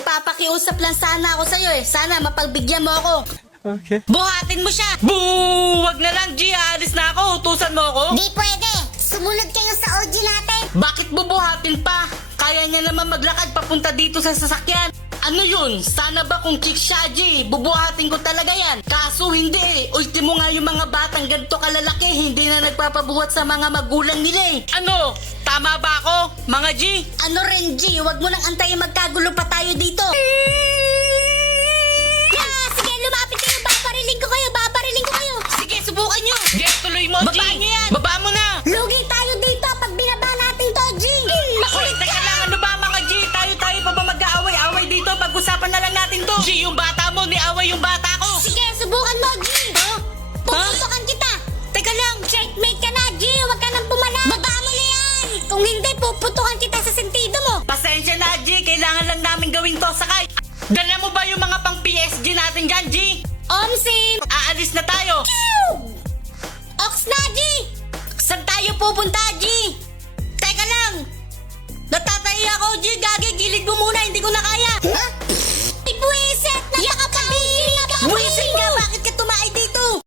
May papakiusap lang sana ako sa'yo eh. Sana mapagbigyan mo ako. Okay. Buhatin mo siya. Boo! Wag na lang, G. Aalis na ako. Utusan mo ako. Di pwede. Sumunod kayo sa OG natin. Bakit bubuhatin pa? Kaya niya naman maglakad papunta dito sa sasakyan. Ano yun? Sana ba kung chick siya, G? Bubuhatin ko talaga yan. Kaso hindi. Ultimo nga yung mga batang ganito kalalaki, hindi na nagpapabuhat sa mga magulang nila eh. Ano? Tama ba ako, mga G? Ano rin, G? Huwag mo nang antayin magkagulo pa tayo dito. Sige, lumapit kayo. Babariling ko kayo. Sige, subukan nyo. Get, tuloy mo, G. Baba niyo yan. Baba mo na. Lugi tayo dito pag binaba natin to, G. Makulit ka lang. Ano ba, mga G? Tayo pa ba mag-aaway-away dito? Pag-usapan na lang natin to. G, yung bata mo, niaway yung bata ko. Sige, subukan mo, G. Puputukan kita. Teka lang. Checkmate ka na, G. Huwag ka nang pumalag. Baba mo na yan. Kung hindi, puputukan kita sa sentido mo. Pasensya na, G. Kailangan lang namin gawin to. Sakay. Dala mo ba yung mga pang PSG natin dyan, G? Omsim! Aalis na tayo. Ox na, G. Saan tayo pupunta, G? Teka lang. Natatay ako, G. Gagi, gilid mo muna. Hindi ko na kaya.